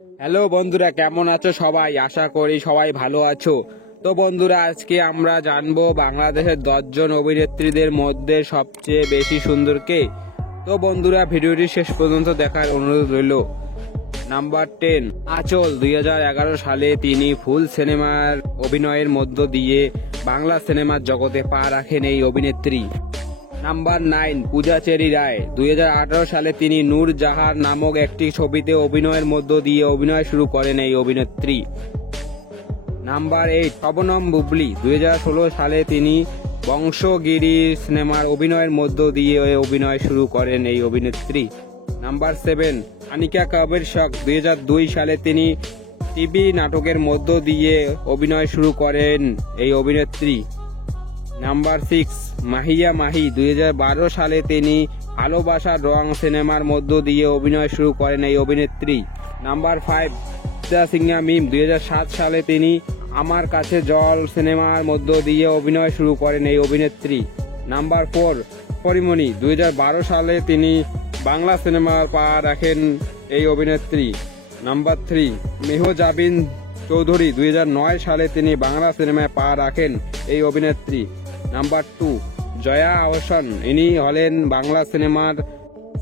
Hello বন্ধুরা, কেমন আছো সবাই? আশা করি সবাই ভালো আছো। তো বন্ধুরা, আজকে আমরা জানবো বাংলাদেশের 10 জন অভিনেত্রীদের মধ্যে সবচেয়ে বেশি সুন্দর কে। তো বন্ধুরা, ভিডিওটি শেষ পর্যন্ত দেখার অনুরোধ রইল। নাম্বার 10, আঁচল। 2011 সালে তিনি ফুল সিনেমার অভিনয়ের মধ্য দিয়ে বাংলা সিনেমার জগতে পা রাখেন এই অভিনেত্রী। নাম্বার 9, পূজা চেরি রায়। 2018 সালে তিনি নূর জাহান নামক একটি ছবিতে অভিনয়ের মধ্য দিয়ে অভিনয় শুরু করেন এই অভিনেত্রী। নাম্বার 8, শবনম বুবলি। 2016 সালে তিনি বংশগিরি সিনেমার অভিনয়ের মধ্য দিয়ে অভিনয় শুরু করেন এই অভিনেত্রী। নাম্বার 7, আনিকা কবির শখ। 2002 সালে তিনি টিভি নাটকের মধ্য দিয়ে অভিনয় শুরু করেন এই অভিনেত্রী। নাম্বার 6, মাহিয়া মাহি। 2012 সালে তিনি ভালোবাসার রং সিনেমার মধ্য দিয়ে অভিনয় শুরু করেন এই অভিনেত্রী। নাম্বার 5, সিংহা মিম। 2007 সালে তিনি আমার কাছে জল সিনেমার মধ্য দিয়ে অভিনয় শুরু করেন এই অভিনেত্রী। নাম্বার 4, পরিমণি। 2012 সালে তিনি বাংলা সিনেমার পা রাখেন এই অভিনেত্রী। নাম্বার 3, মেহজাবিন চৌধুরী। 2009 সালে তিনি বাংলা সিনেমায় পা রাখেন এই অভিনেত্রী। নাম্বার 2, জয়া আহসান। ইনি হলেন বাংলা সিনেমার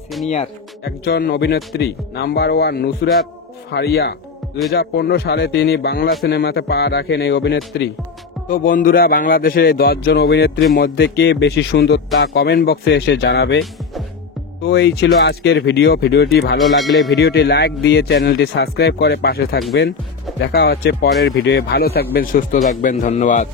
সিনিয়র একজন অভিনেত্রী। নাম্বার 1, নুসরাত ফারিয়া। 2015 সালে তিনি বাংলা সিনেমাতে পা রাখেন এই অভিনেত্রী। তো বন্ধুরা, বাংলাদেশের এই 10 জন অভিনেত্রীর মধ্যে কে বেশি সুন্দর তা কমেন্ট বক্সে এসে জানাবে। তো এই ছিল আজকের ভিডিওটি ভালো লাগলে ভিডিওটি লাইক দিয়ে চ্যানেলটি সাবস্ক্রাইব করে পাশে থাকবেন। দেখা হচ্ছে পরের ভিডিওয়ে। ভালো থাকবেন, সুস্থ থাকবেন, ধন্যবাদ।